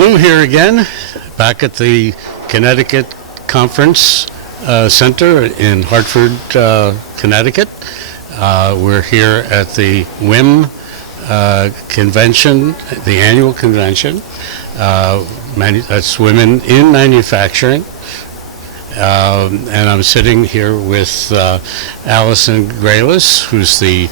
Lou here again, back at the Connecticut Conference Center in Hartford, Connecticut. We're here at the WIM convention, the annual convention. That's Women in Manufacturing. And I'm sitting here with Allison Grealis, who's the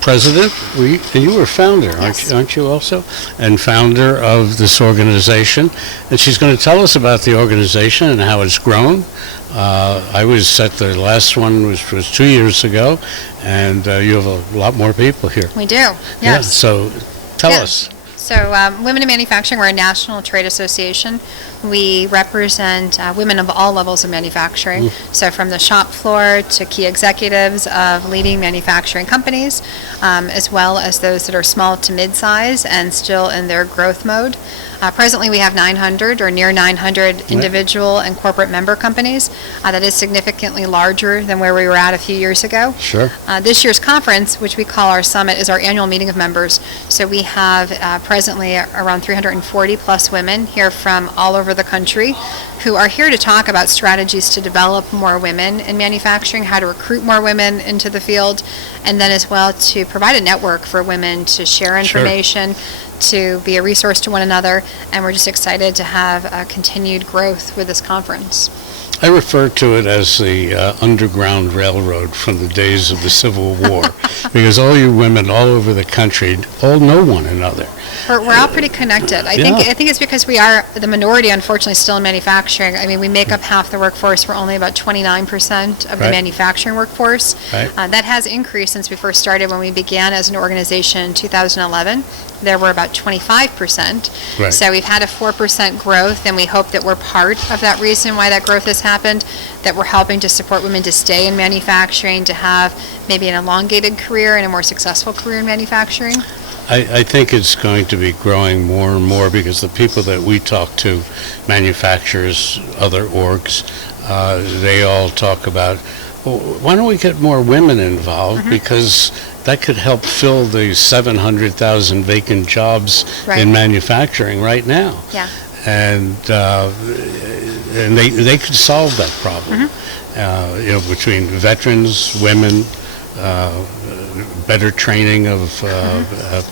president, and you were founder, Yes. aren't you also? And founder of this organization. And she's going to tell us about the organization and how it's grown. I was at the last one, which was 2 years ago, and you have a lot more people here. We do, yes. Yeah, so tell us. So Women in Manufacturing, we're a national trade association. We represent women of all levels of manufacturing. So from the shop floor to key executives of leading manufacturing companies, as well as those that are small to mid-size and still in their growth mode. Presently we have 900 or near 900 individual and corporate member companies. That is significantly larger than where we were at a few years ago. Sure. This year's conference, which we call our summit, is our annual meeting of members. So we have presently around 340 plus women here from all over the country who are here to talk about strategies to develop more women in manufacturing, how to recruit more women into the field, and then as well to provide a network for women to share information, to be a resource to one another, and we're just excited to have continued growth with this conference. I refer to it as the Underground Railroad from the days of the Civil War, because all you women all over the country all know one another. We're all pretty connected. I think it's because we are the minority, unfortunately, still in manufacturing. I mean, we make up half the workforce. We're only about 29% of the manufacturing workforce. That has increased since we first started. When we began as an organization in 2011, there were about 25%. So we've had a 4% growth, and we hope that we're part of that reason why that growth has happened, that we're helping to support women to stay in manufacturing, to have maybe an elongated career and a more successful career in manufacturing. I think it's going to be growing more and more because the people that we talk to, manufacturers, other orgs, they all talk about, well, why don't we get more women involved, because that could help fill the 700,000 vacant jobs in manufacturing right now. And they could solve that problem. Between veterans, women, better training of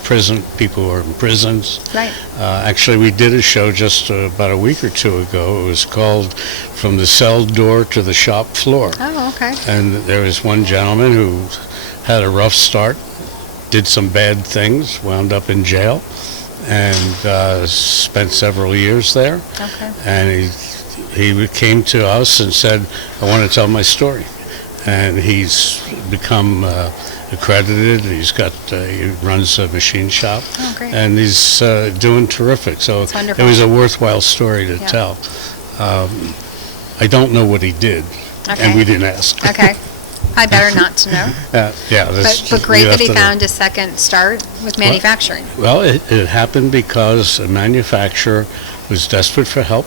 prison people who are in prisons. Actually, we did a show just about a week or two ago. It was called "From the Cell Door to the Shop Floor." And there was one gentleman who had a rough start, did some bad things, wound up in jail, and spent several years there. And he came to us and said, "I want to tell my story." And he's become accredited. He runs a machine shop, and he's doing terrific. So it was a worthwhile story to tell. I don't know what he did, and we didn't ask. I better not to know. But great that he found a second start with manufacturing. Well, it happened because a manufacturer was desperate for help.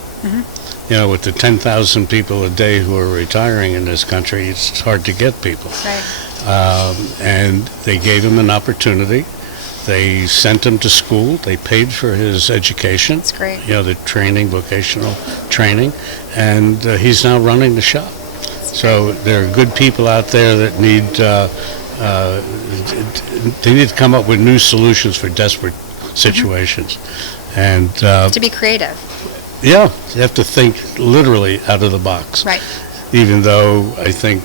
With the 10,000 people a day who are retiring in this country, it's hard to get people. And they gave him an opportunity. They sent him to school. They paid for his education. That's great. The training, vocational training, and he's now running the shop. So there are good people out there that need to come up with new solutions for desperate situations, and to be creative. You have to think literally out of the box. Even though I think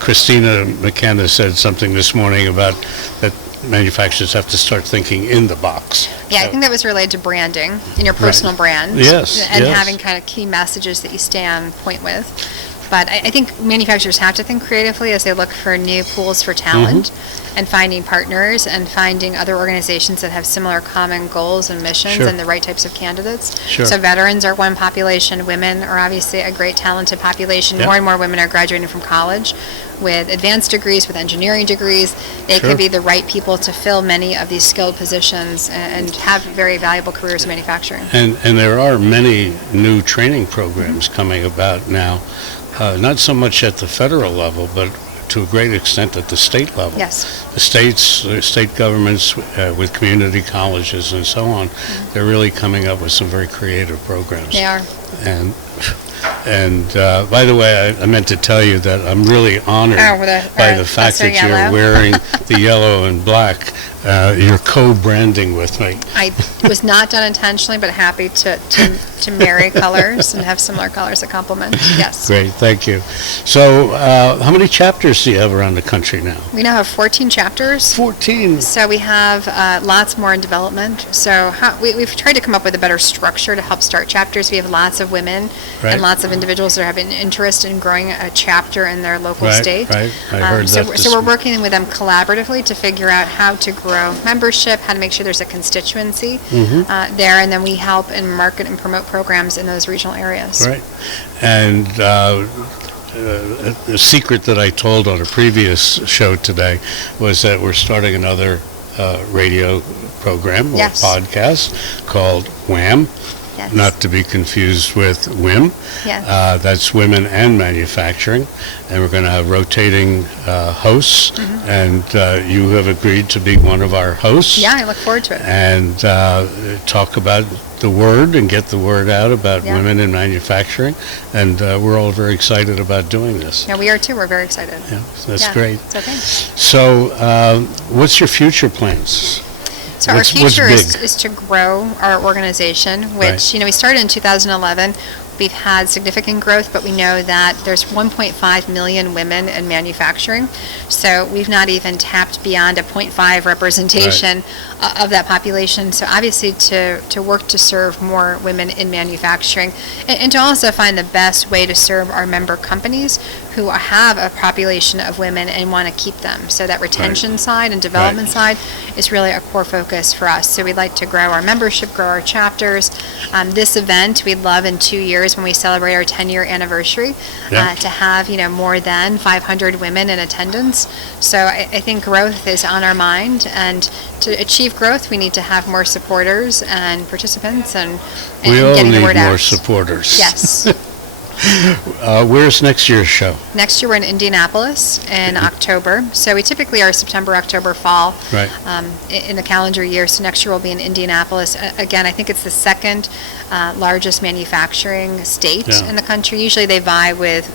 Christina McKenna said something this morning about that manufacturers have to start thinking in the box. I think that was related to branding in your personal brand. And having kind of key messages that you stay on point with. But I think manufacturers have to think creatively as they look for new pools for talent and finding partners and finding other organizations that have similar common goals and missions and the right types of candidates. So veterans are one population. Women are obviously a great talented population. More and more women are graduating from college with advanced degrees, with engineering degrees. They could be the right people to fill many of these skilled positions and have very valuable careers in manufacturing. And there are many new training programs coming about now. Not so much at the federal level, but to a great extent at the state level. Yes. The state governments with community colleges and so on, they're really coming up with some very creative programs. They are. And by the way, I meant to tell you that I'm really honored by the fact that you're wearing the yellow and black. You're co-branding with me. I was not done intentionally, but happy to marry colors and have similar colors that complement. Yes. Great, thank you. So how many chapters do you have around the country now? We now have 14 chapters. 14. So we have lots more in development. So we've tried to come up with a better structure to help start chapters. We have lots of women and lots of individuals that have an interest in growing a chapter in their local state. Right, I heard that. So we're working with them collaboratively to figure out how to grow membership, how to make sure there's a constituency there, and then we help and market and promote programs in those regional areas. Right. And the secret that I told on a previous show today was that we're starting another radio program or podcast called WHAM. Yes. Not to be confused with WIM. Yes. That's Women and Manufacturing. And we're going to have rotating hosts. And you have agreed to be one of our hosts. Yeah, I look forward to it. And talk about the word and get the word out about women in manufacturing. And we're all very excited about doing this. Yeah, we are too. We're very excited. Yeah, that's great. So thanks. So what's your future plans? So our future is to grow our organization, which, we started in 2011. We've had significant growth, but we know that there's 1.5 million women in manufacturing. So we've not even tapped beyond a 0.5 representation of that population. So obviously to work to serve more women in manufacturing and to also find the best way to serve our member companies who have a population of women and want to keep them. So that retention side and development side is really a core focus for us. So we'd like to grow our membership, grow our chapters. This event, we'd love in 2 years when we celebrate our 10-year anniversary to have more than 500 women in attendance. So I think growth is on our mind, and to achieve growth we need to have more supporters and participants and getting the word out. We all need more supporters. Yes. Where's next year's show? Next year we're in Indianapolis in October. So we typically are September, October, fall in the calendar year. So next year we'll be in Indianapolis. Again, I think it's the second largest manufacturing state in the country. Usually they vie with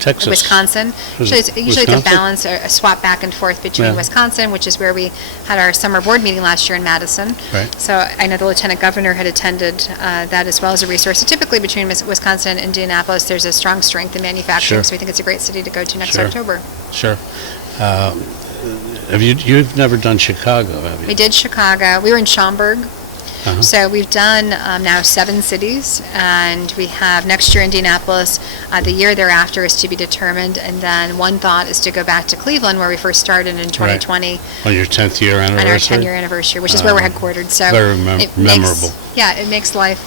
Texas. Wisconsin. Usually it's a balance, a swap back and forth between Wisconsin, which is where we had our summer board meeting last year in Madison. Right. So I know the Lieutenant Governor had attended that as well as a resource. So typically between Wisconsin and Indianapolis, there's a strong strength in manufacturing, so we think it's a great city to go to next October. Sure. You've never done Chicago, have you? We did Chicago. We were in Schaumburg. So we've done now 7 cities, and we have next year Indianapolis. The year thereafter is to be determined, and then one thought is to go back to Cleveland, where we first started in 2020. On your 10th year anniversary? On our 10-year anniversary, which is where we're headquartered. So very memorable. It makes life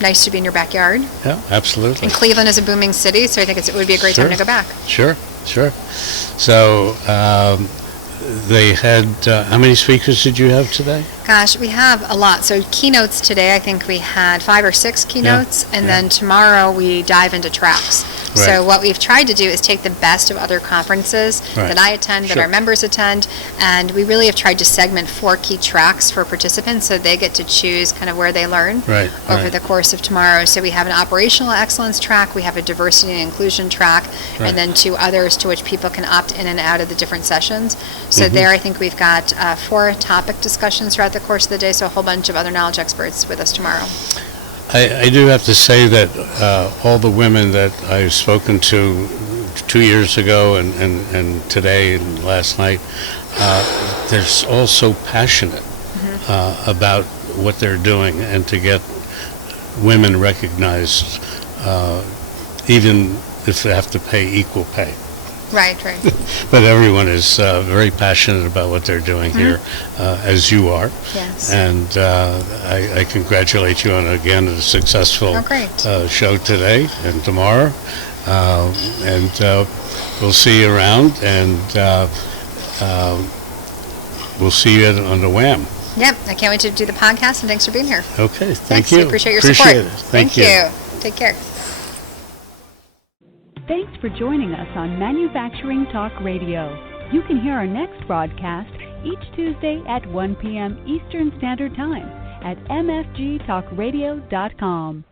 nice to be in your backyard. Yeah, absolutely. And Cleveland is a booming city, so I think it would be a great time to go back. Sure. So they had, how many speakers did you have today? Gosh, we have a lot. So keynotes today, I think we had 5 or 6 keynotes, and then tomorrow we dive into tracks. So what we've tried to do is take the best of other conferences that I attend, that our members attend, and we really have tried to segment 4 key tracks for participants so they get to choose kind of where they learn over the course of tomorrow. So we have an operational excellence track, we have a diversity and inclusion track, and then 2 others to which people can opt in and out of the different sessions. So there I think we've got 4 topic discussions throughout the course of the day, so a whole bunch of other knowledge experts with us tomorrow. I do have to say that all the women that I've spoken to 2 years ago and today and last night, they're all so passionate about what they're doing, and to get women recognized, even if they have to pay equal pay. Right. But everyone is very passionate about what they're doing here, as you are. Yes. And I congratulate you on, again, a successful show today and tomorrow. And we'll see you around, and we'll see you on the WHAM. Yep, I can't wait to do the podcast, and thanks for being here. Okay, thank you. Appreciate your support. Thank you. Take care. Thanks for joining us on Manufacturing Talk Radio. You can hear our next broadcast each Tuesday at 1 p.m. Eastern Standard Time at mfgtalkradio.com.